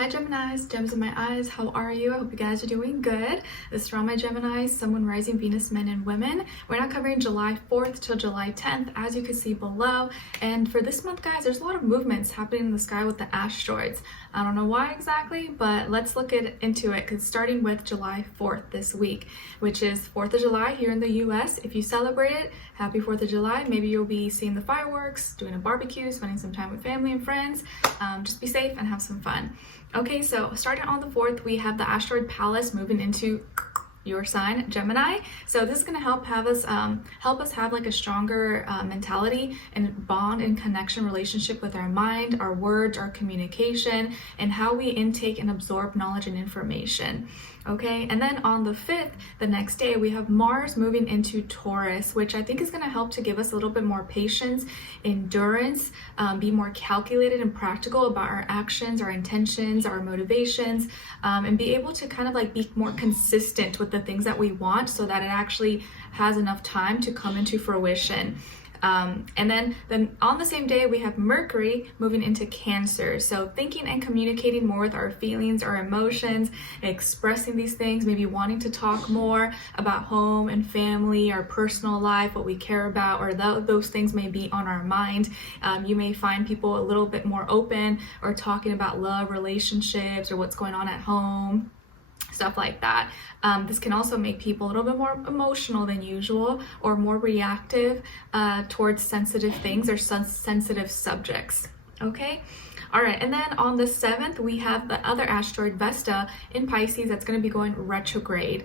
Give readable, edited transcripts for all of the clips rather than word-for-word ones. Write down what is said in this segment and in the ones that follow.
Hi Geminis, gems in my eyes, how are you? I hope you guys are doing good. This is for all my Geminis, Sun, Moon, Rising, Venus, men and women. We're now covering July 4th till July 10th, as you can see below. And for this month, guys, there's a lot of movements happening in the sky with the asteroids. I don't know why exactly, but let's look into it, because starting with July 4th this week, which is 4th of July here in the US. If you celebrate it, happy 4th of July. Maybe you'll be seeing the fireworks, doing a barbecue, spending some time with family and friends. Just be safe and have some fun. Okay, so starting on the 4th, we have the asteroid Pallas moving into your sign, Gemini. So this is going to help us have like a stronger mentality and bond and connection relationship with our mind, our words, our communication, and how we intake and absorb knowledge and information. Okay, and then on the 5th, the next day, we have Mars moving into Taurus, which I think is going to help to give us a little bit more patience, endurance, be more calculated and practical about our actions, our intentions, our motivations, and be able to kind of like be more consistent with the things that we want so that it actually has enough time to come into fruition. And then on the same day, we have Mercury moving into Cancer. So thinking and communicating more with our feelings, our emotions, expressing these things, maybe wanting to talk more about home and family, our personal life, what we care about, or those things may be on our mind. You may find people a little bit more open or talking about love, relationships, or what's going on at home. Stuff like that. This can also make people a little bit more emotional than usual or more reactive towards sensitive things or sensitive subjects. Okay? All right, and then on the 7th, we have the other asteroid Vesta in Pisces that's going to be going retrograde.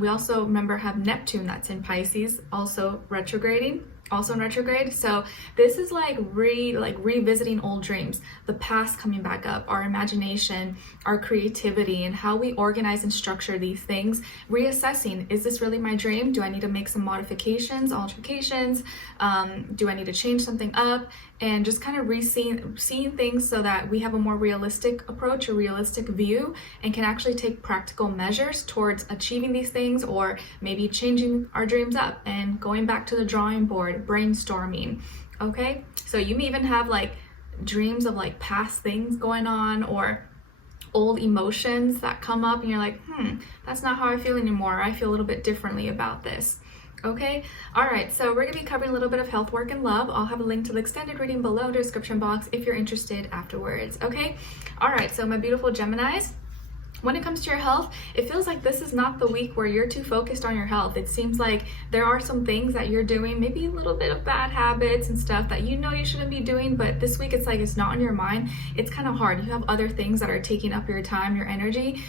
We also, remember, have Neptune that's in Pisces, also retrograding. Also in retrograde. So this is like revisiting old dreams, the past coming back up, our imagination, our creativity, and how we organize and structure these things. Reassessing, is this really my dream? Do I need to make some modifications, alterations? Do I need to change something up? And just kind of seeing things so that we have a more realistic approach, a realistic view, and can actually take practical measures towards achieving these things, or maybe changing our dreams up and going back to the drawing board, brainstorming. Okay, so you may even have like dreams of like past things going on, or old emotions that come up and you're like, that's not how I feel anymore. I feel a little bit differently about this. Okay, all right, so we're going to be covering a little bit of health, work, and love. I'll have a link to the extended reading below in the description box if you're interested afterwards. Okay, all right, so my beautiful Geminis, when it comes to your health, it feels like this is not the week where you're too focused on your health. It seems like there are some things that you're doing, maybe a little bit of bad habits and stuff that you know you shouldn't be doing, but this week it's like it's not on your mind. It's kind of hard. You have other things that are taking up your time, your energy,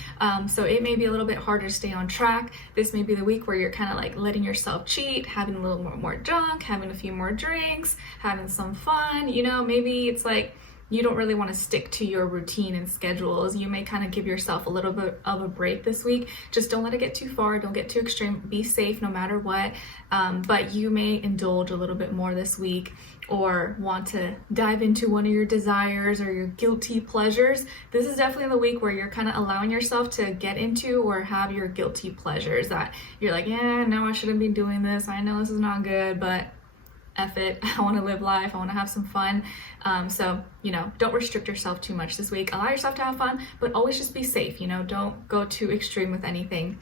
so it may be a little bit harder to stay on track. This may be the week where you're kind of like letting yourself cheat, having a little more junk, having a few more drinks, having some fun. You know, maybe it's like you don't really want to stick to your routine and schedules. You may kind of give yourself a little bit of a break this week. Just don't let it get too far. Don't get too extreme. Be safe no matter what. But you may indulge a little bit more this week, or want to dive into one of your desires or your guilty pleasures. This is definitely the week where you're kind of allowing yourself to get into or have your guilty pleasures that you're like, yeah, no, I shouldn't be doing this. I know this is not good, but F it, I want to live life, I want to have some fun. So, you know, don't restrict yourself too much this week. Allow yourself to have fun, but always just be safe, you know, don't go too extreme with anything,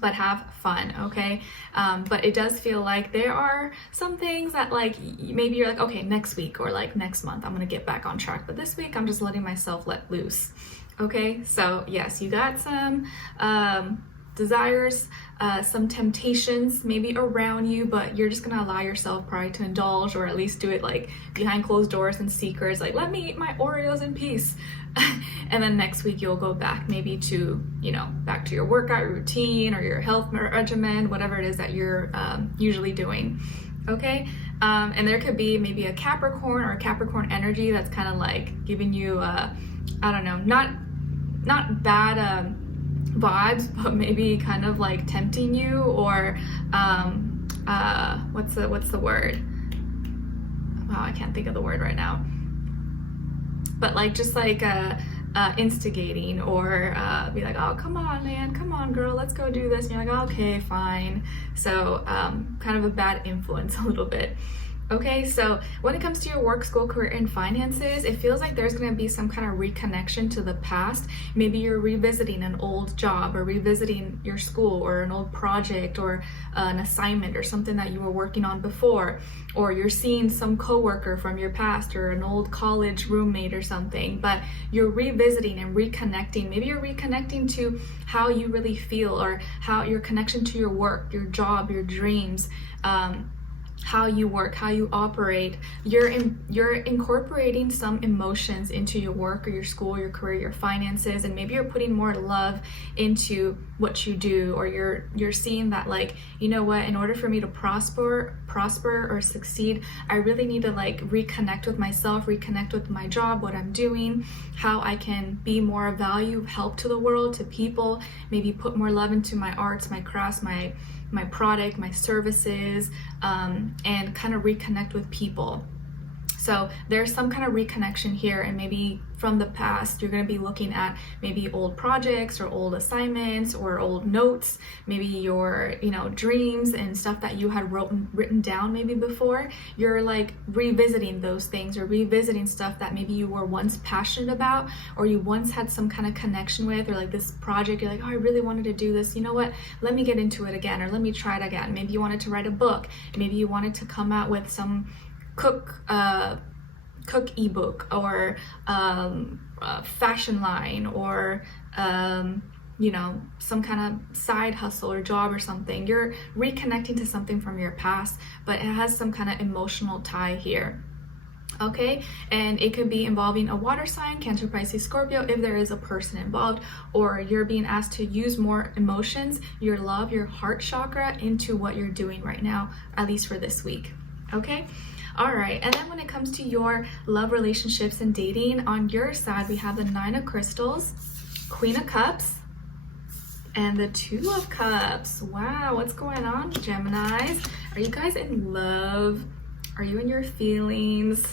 but have fun, okay? But it does feel like there are some things that like, maybe you're like, okay, next week or like next month, I'm going to get back on track. But this week, I'm just letting myself let loose, okay? So yes, you got some desires, some temptations maybe around you, but you're just gonna allow yourself probably to indulge, or at least do it like behind closed doors and secrets, like let me eat my Oreos in peace. And then next week you'll go back maybe to, you know, back to your workout routine or your health regimen, whatever it is that you're usually doing. Okay, and there could be maybe a Capricorn or a Capricorn energy that's kind of like giving you I don't know, not bad vibes, but maybe kind of like tempting you, or what's the word? Wow, I can't think of the word right now. But like just like instigating, or be like, oh, come on man, come on girl, let's go do this, and you're like, okay, fine. So kind of a bad influence a little bit. Okay, so when it comes to your work, school, career, and finances, it feels like there's going to be some kind of reconnection to the past. Maybe you're revisiting an old job or revisiting your school or an old project or an assignment or something that you were working on before, or you're seeing some coworker from your past or an old college roommate or something, but you're revisiting and reconnecting. Maybe you're reconnecting to how you really feel or how your connection to your work, your job, your dreams, how you work, how you operate. You're incorporating some emotions into your work or your school, your career, your finances, and maybe you're putting more love into what you do, or you're seeing that, like, you know what, in order for me to prosper or succeed, I really need to like reconnect with myself, reconnect with my job, what I'm doing, how I can be more of value, help to the world, to people, maybe put more love into my arts, my crafts, my product, my services, and kind of reconnect with people. So there's some kind of reconnection here, and maybe from the past, you're going to be looking at maybe old projects or old assignments or old notes, maybe your, dreams and stuff that you had written down maybe before. You're like revisiting those things or revisiting stuff that maybe you were once passionate about, or you once had some kind of connection with, or like this project, you're like, oh, I really wanted to do this. You know what? Let me get into it again, or let me try it again. Maybe you wanted to write a book. Maybe you wanted to come out with some cook ebook, or fashion line, or some kind of side hustle or job or something. You're reconnecting to something from your past, but it has some kind of emotional tie here. Okay, and it could be involving a water sign, Cancer, Pisces, Scorpio, if there is a person involved, or you're being asked to use more emotions, your love, your heart chakra, into what you're doing right now, at least for this week. Okay. All right, and then when it comes to your love, relationships, and dating, on your side, we have the Nine of Crystals, Queen of Cups, and the Two of Cups. Wow, what's going on, Geminis? Are you guys in love? Are you in your feelings?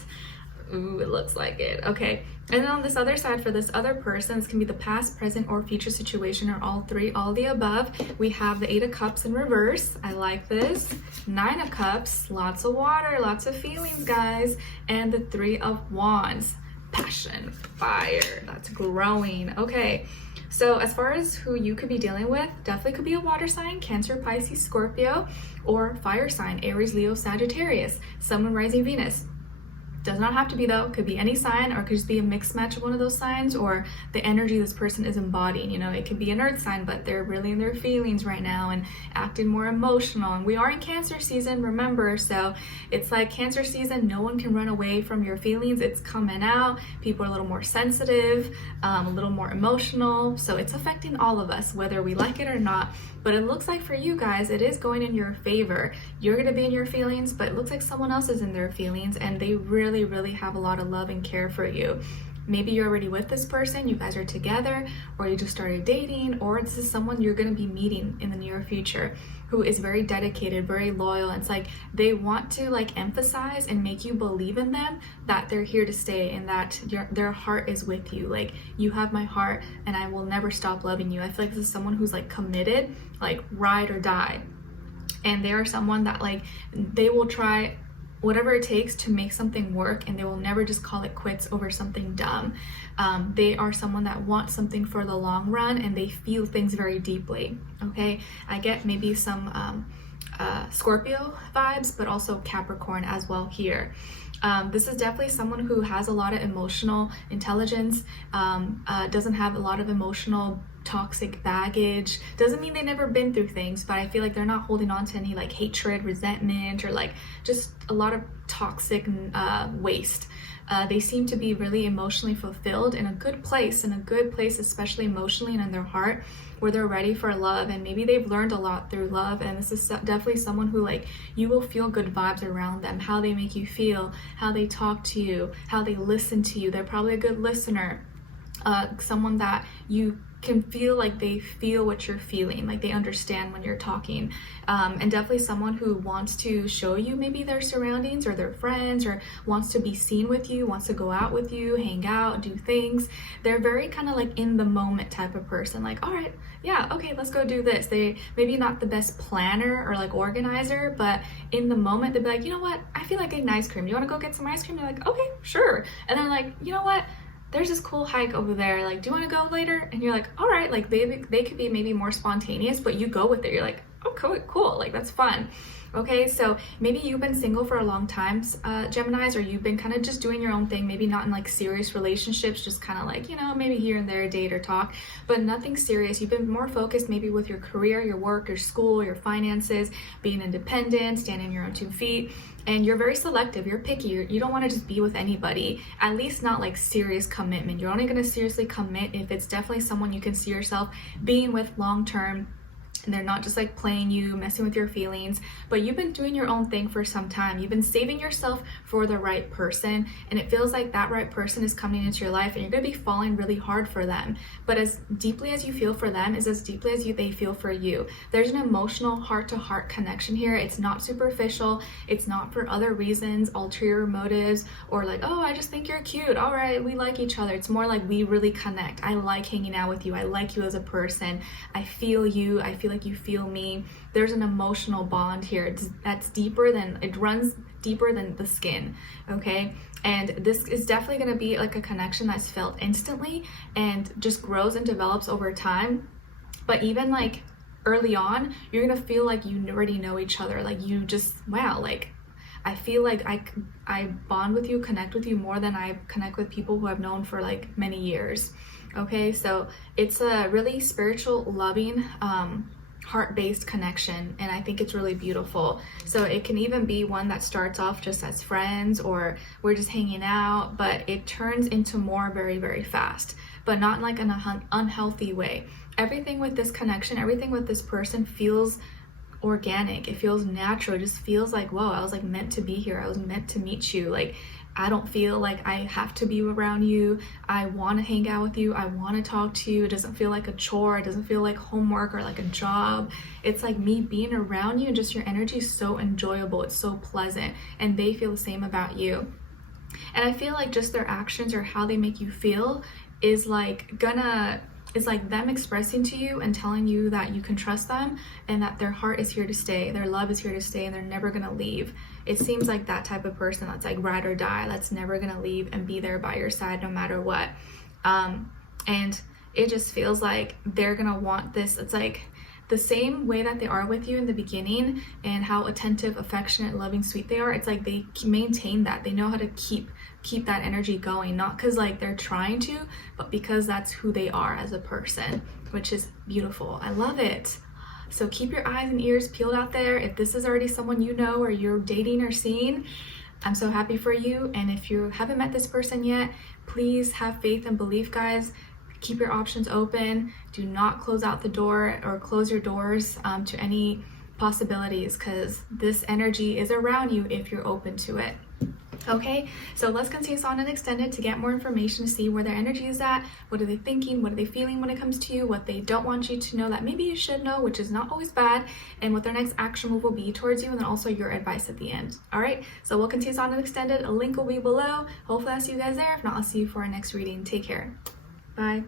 Ooh, it looks like it. Okay, and then on this other side, for this other person, this can be the past, present, or future situation, or all three, all the above. We have the Eight of Cups in reverse. I like this. Nine of Cups, lots of water, lots of feelings, guys. And the Three of Wands, passion, fire, that's growing. Okay, so as far as who you could be dealing with, definitely could be a water sign, Cancer, Pisces, Scorpio, or fire sign, Aries, Leo, Sagittarius, Sun, Moon, Rising, Venus. Does not have to be though, could be any sign, or it could just be a mixed match of one of those signs, or the energy this person is embodying. It could be an earth sign, but they're really in their feelings right now and acting more emotional. And we are in Cancer season, remember, so it's like Cancer season, no one can run away from your feelings. It's coming out. People are a little more sensitive, a little more emotional, so it's affecting all of us, whether we like it or not. But it looks like for you guys, it is going in your favor. You're going to be in your feelings, but it looks like someone else is in their feelings, and they really have a lot of love and care for you. Maybe you're already with this person, you guys are together, or you just started dating, or this is someone you're going to be meeting in the near future who is very dedicated, very loyal. And it's like they want to like emphasize and make you believe in them, that they're here to stay, and that their heart is with you. Like, you have my heart and I will never stop loving you. I feel like this is someone who's like committed, like ride or die. And they are someone that like they will try whatever it takes to make something work, and they will never just call it quits over something dumb. They are someone that wants something for the long run, and they feel things very deeply. Okay, I get maybe some Scorpio vibes, but also Capricorn as well here. This is definitely someone who has a lot of emotional intelligence, doesn't have a lot of emotional toxic baggage. Doesn't mean they've never been through things, but I feel like they're not holding on to any like hatred, resentment, or like just a lot of toxic waste. They seem to be really emotionally fulfilled, in a good place, especially emotionally and in their heart, where they're ready for love. And maybe they've learned a lot through love, and this is definitely someone who like you will feel good vibes around them, how they make you feel, how they talk to you, how they listen to you. They're probably a good listener. someone that you can feel like they feel what you're feeling, like they understand when you're talking, and definitely someone who wants to show you maybe their surroundings or their friends, or wants to be seen with you, wants to go out with you, hang out, do things. They're very kind of like in the moment type of person, like, all right, yeah, okay, let's go do this. They maybe not the best planner or like organizer, but in the moment they'll be like, you know what, I feel like eating ice cream, you want to go get some ice cream? You're like, okay, sure. And then like, you know what, there's this cool hike over there, like, do you want to go later? And you're like, all right. Like they could be maybe more spontaneous, but you go with it. You're like, oh, cool, like that's fun. Okay, so maybe you've been single for a long time, Geminis, or you've been kind of just doing your own thing, maybe not in like serious relationships, just kind of like, you know, maybe here and there date or talk, but nothing serious. You've been more focused maybe with your career, your work, your school, your finances, being independent, standing on your own 2 feet, and you're very selective, you're picky, you don't want to just be with anybody, at least not like serious commitment. You're only going to seriously commit if it's definitely someone you can see yourself being with long term, and they're not just like playing you, messing with your feelings, but you've been doing your own thing for some time. You've been saving yourself for the right person, and it feels like that right person is coming into your life and you're going to be falling really hard for them. But as deeply as you feel for them is as deeply as they feel for you. There's an emotional heart-to-heart connection here. It's not superficial. It's not for other reasons, ulterior motives, or like, oh, I just think you're cute, all right, we like each other. It's more like we really connect. I like hanging out with you. I like you as a person. I feel you. I feel like you feel me. There's an emotional bond here that's deeper than, it runs deeper than the skin, okay? And this is definitely going to be like a connection that's felt instantly and just grows and develops over time. But even like early on, you're going to feel like you already know each other. Like you just, wow, like I feel like I bond with you, connect with you more than I connect with people who I've known for like many years. Okay, so it's a really spiritual, loving, heart-based connection, and I think it's really beautiful. So it can even be one that starts off just as friends, or we're just hanging out, but it turns into more very, very fast, but not like in an unhealthy way. Everything with this connection, everything with this person feels organic. It feels natural. It just feels like, whoa, I was like meant to be here. I was meant to meet you. Like I don't feel like I have to be around you. I want to hang out with you. I want to talk to you. It doesn't feel like a chore. It doesn't feel like homework or like a job. It's like me being around you, and just your energy is so enjoyable. It's so pleasant, and they feel the same about you. And I feel like just their actions or how they make you feel is like it's like them expressing to you and telling you that you can trust them and that their heart is here to stay, their love is here to stay, and they're never gonna leave. It seems like that type of person that's like ride or die, that's never gonna leave and be there by your side no matter what. And it just feels like they're gonna want this. It's like the same way that they are with you in the beginning and how attentive, affectionate, loving, sweet they are. It's like they maintain that. They know how to keep that energy going, not because like they're trying to, but because that's who they are as a person, which is beautiful. I love it. So keep your eyes and ears peeled out there. If this is already someone you know or you're dating or seeing, I'm so happy for you. And if you haven't met this person yet, please have faith and belief, guys. Keep your options open. Do not close out the door or close your doors to any possibilities, because this energy is around you if you're open to it. Okay, so let's continue on and extended to get more information, to see where their energy is at, what are they thinking, what are they feeling when it comes to you, what they don't want you to know that maybe you should know, which is not always bad, and what their next action move will be towards you, and then also your advice at the end. All right, so we'll continue on and extended. A link will be below. Hopefully I'll see you guys there. If not, I'll see you for our next reading. Take care. Bye.